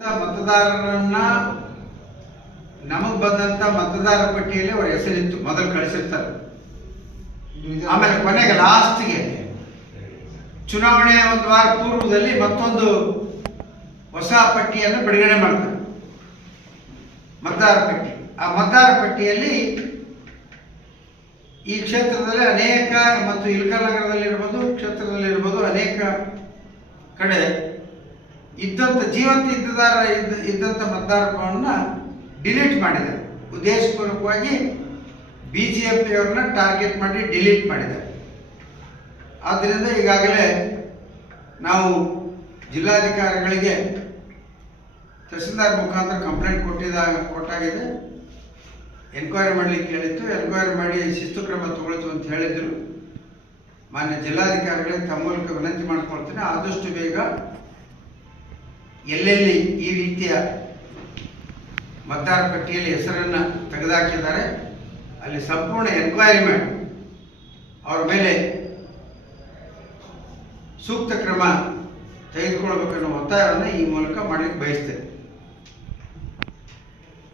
ಮತದಾರರನ್ನ ನಮಗ್ ಬಂದಂತ ಮತದಾರ ಪಟ್ಟಿಯಲ್ಲಿ ಅವ್ರ ಹೆಸರಿತ್ತು, ಮೊದಲು ಕಳಿಸಿರ್ತಾರೆ. ಆಮೇಲೆ ಕೊನೆಗೆ ಲಾಸ್ಟ್ಗೆ ಚುನಾವಣೆ ಒಂದು ವಾರ ಪೂರ್ವದಲ್ಲಿ ಮತ್ತೊಂದು ಹೊಸ ಪಟ್ಟಿಯನ್ನು ಬಿಡುಗಡೆ ಮಾಡ್ತಾರೆ. ಮತದಾರ ಪಟ್ಟಿ. ಆ ಮತದಾರ ಪಟ್ಟಿಯಲ್ಲಿ ಈ ಕ್ಷೇತ್ರದಲ್ಲಿ ಅನೇಕ, ಮತ್ತು ಇಲ್ಕಲ್ ನಗರದಲ್ಲಿರ್ಬೋದು, ಕ್ಷೇತ್ರದಲ್ಲಿರ್ಬೋದು ಅನೇಕ ಕಡೆ ಇದ್ದಂಥ ಜೀವಂತ ಇದ್ದದಾರ ಇದ್ದ ಇದ್ದಂಥ ಮತದಾರಕವನ್ನ ಡಿಲೀಟ್ ಮಾಡಿದ್ದಾರೆ ಉದ್ದೇಶಪೂರ್ವಕವಾಗಿ ಬಿ ಜೆ ಪಿಯವ್ರನ್ನ ಟಾರ್ಗೆಟ್ ಮಾಡಿ ಡಿಲೀಟ್ ಮಾಡಿದ್ದಾರೆ ಆದ್ದರಿಂದ ಈಗಾಗಲೇ ನಾವು ಜಿಲ್ಲಾಧಿಕಾರಿಗಳಿಗೆ ತಹಸೀಲ್ದಾರ್ ಮುಖಾಂತರ ಕಂಪ್ಲೇಂಟ್ ಕೊಟ್ಟಿದ್ದಾಗ ಕೊಟ್ಟಾಗಿದೆ. ಎನ್ಕ್ವೈರಿ ಮಾಡಲಿಕ್ಕೆ ಹೇಳಿತ್ತು. ಎನ್ಕ್ವೈರಿ ಮಾಡಿ ಶಿಸ್ತು ಕ್ರಮ ತಗೊಳ್ತು ಅಂತ ಹೇಳಿದ್ರು. ಮಾನ್ಯ ಜಿಲ್ಲಾಧಿಕಾರಿಗಳಿಗೆ ತಮ್ಮ ಮೂಲಕ ವಿನಂತಿ ಮಾಡ್ಕೊಳ್ತೀನಿ. ಆದಷ್ಟು ಬೇಗ ಎಲ್ಲೆಲ್ಲಿ ಈ ರೀತಿಯ ಮತದಾರ ಪಟ್ಟಿಯಲ್ಲಿ ಹೆಸರನ್ನು ತೆಗೆದುಹಾಕಿದ್ದಾರೆ ಅಲ್ಲಿ ಸಂಪೂರ್ಣ ಎನ್ಕ್ವೈರಿ ಮಾಡಿ. ಅವ್ರ ಮೇಲೆ ಸೂಕ್ತ ಕ್ರಮ ತೆಗೆದುಕೊಳ್ಬೇಕನ್ನೋ ಒತ್ತಾಯವನ್ನು ಈ ಮೂಲಕ ಮಾಡಲಿಕ್ಕೆ ಬಯಸ್ತೇನೆ.